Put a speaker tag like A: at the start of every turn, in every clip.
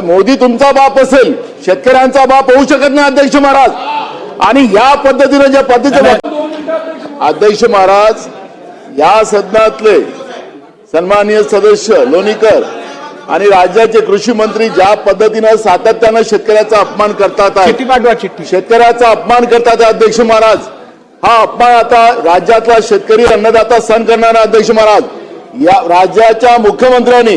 A: काय मोदी तुमचा बाप असेल शेतकऱ्यांचा बाप होऊ शकत नाही अध्यक्ष महाराज. आणि या पद्धतीनं ज्या पद्धतीचं अध्यक्ष महाराज या सदनातले सन्माननीय सदस्य लोणीकर आणि राज्याचे कृषी मंत्री ज्या पद्धतीनं सातत्यानं शेतकऱ्याचा अपमान करतात शेतकऱ्याचा अपमान करतात अध्यक्ष महाराज. हा अपमान आता राज्यातला शेतकरी अन्नदाता सहन करणारा अध्यक्ष महाराज. या राज्याच्या मुख्यमंत्र्यांनी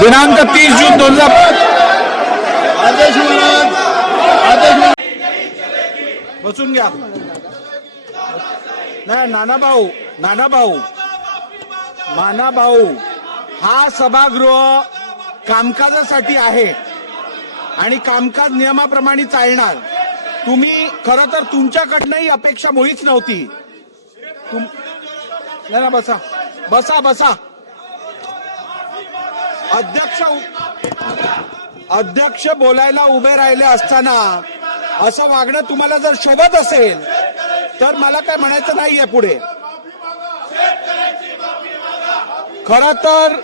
B: दिनांक तीस जून दोन हजार बसून घ्या. नाही नाना भाऊ नाना भाऊ माना भाऊ हा सभागृह कामकाजासाठी आहे आणि कामकाज नियमाप्रमाणे चालणार. तुम्ही खरं तर तुमच्याकडनंही अपेक्षा मुळीच नव्हती. तुम ना बसा. बसा बसा. अध्यक्ष अध्यक्ष बोलायला उभे राहिले असताना असं वागणं तुम्हाला जर शोभत असेल तर मला काय म्हणायचं नाहीये पुढे. खर तर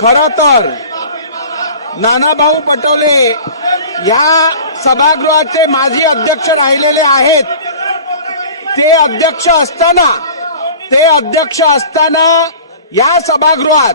B: खर तर नानाभाऊ पटोले या सभागृहाचे माजी अध्यक्ष राहिलेले आहेत. ते अध्यक्ष असताना ते अध्यक्ष असताना या सभागृहात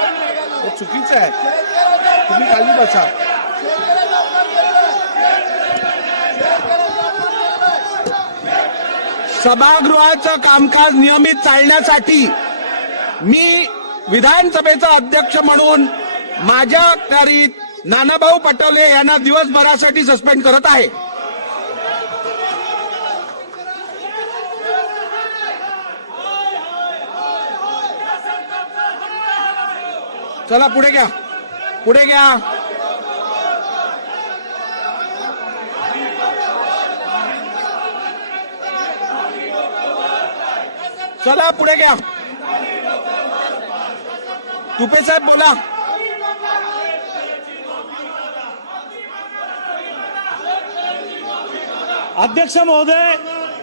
B: हे चुकीचं आहे. तुम्ही खाली बसा. सभागृहाचं कामकाज नियमित चालण्यासाठी मी विधानसभेचा अध्यक्ष म्हणून माझ्या अखत्यारीत नानाभाऊ पटोले यांना दिवसभरासाठी सस्पेंड करत आहे. चला पुढे घ्या. पुढे घ्या. चला पुढे घ्या. तुपे साहेब बोला.
C: अध्यक्ष महोदय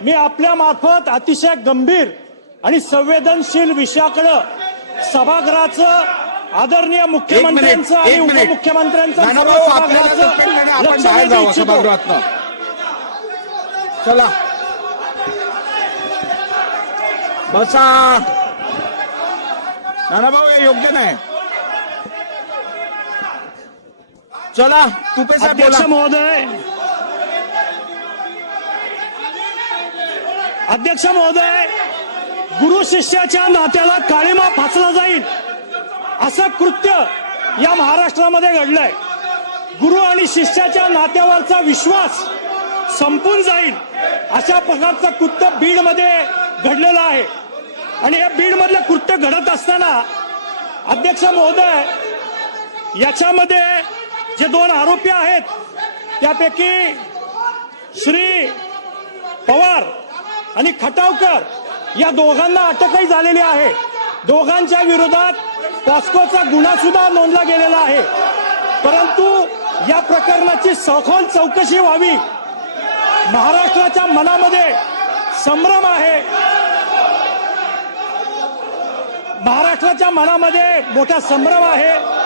C: मी आपल्या मार्फत अतिशय गंभीर आणि संवेदनशील विषयाकडं सभागृहाचं आदरणीय मुख्यमंत्र्यांचं आणि. उपमुख्यमंत्र्यांचं
B: नानाभाऊ
C: लक्ष इच्छितो.
B: चला. बसा. नाना भाऊ हे योग्य नाही. चला तुपे साहेब
D: अध्यक्ष महोदय. अध्यक्ष महोदय गुरु शिष्याच्या नात्याला काळीमा फासला जाईल. असं कृत्य या महाराष्ट्रामध्ये घडलंय. गुरु आणि शिष्याच्या नात्यावरचा विश्वास संपून जाईल अशा प्रकारचं कृत्य बीडमध्ये घडलेलं आहे. आणि या बीडमधलं कृत्य घडत असताना अध्यक्ष महोदय याच्यामध्ये जे दोन आरोपी आहेत त्यापैकी श्री पवार आणि खटावकर या दोघांना अटकही झालेली आहे. दोघांच्या विरोधात पॉस्कोचा गुन्हा सुद्धा नोंदला गेलेला आहे. परंतु या प्रकरणाची सखोल चौकशी व्हावी. महाराष्ट्राच्या मनामध्ये संभ्रम आहे. महाराष्ट्राच्या मनामध्ये मोठा संभ्रम आहे.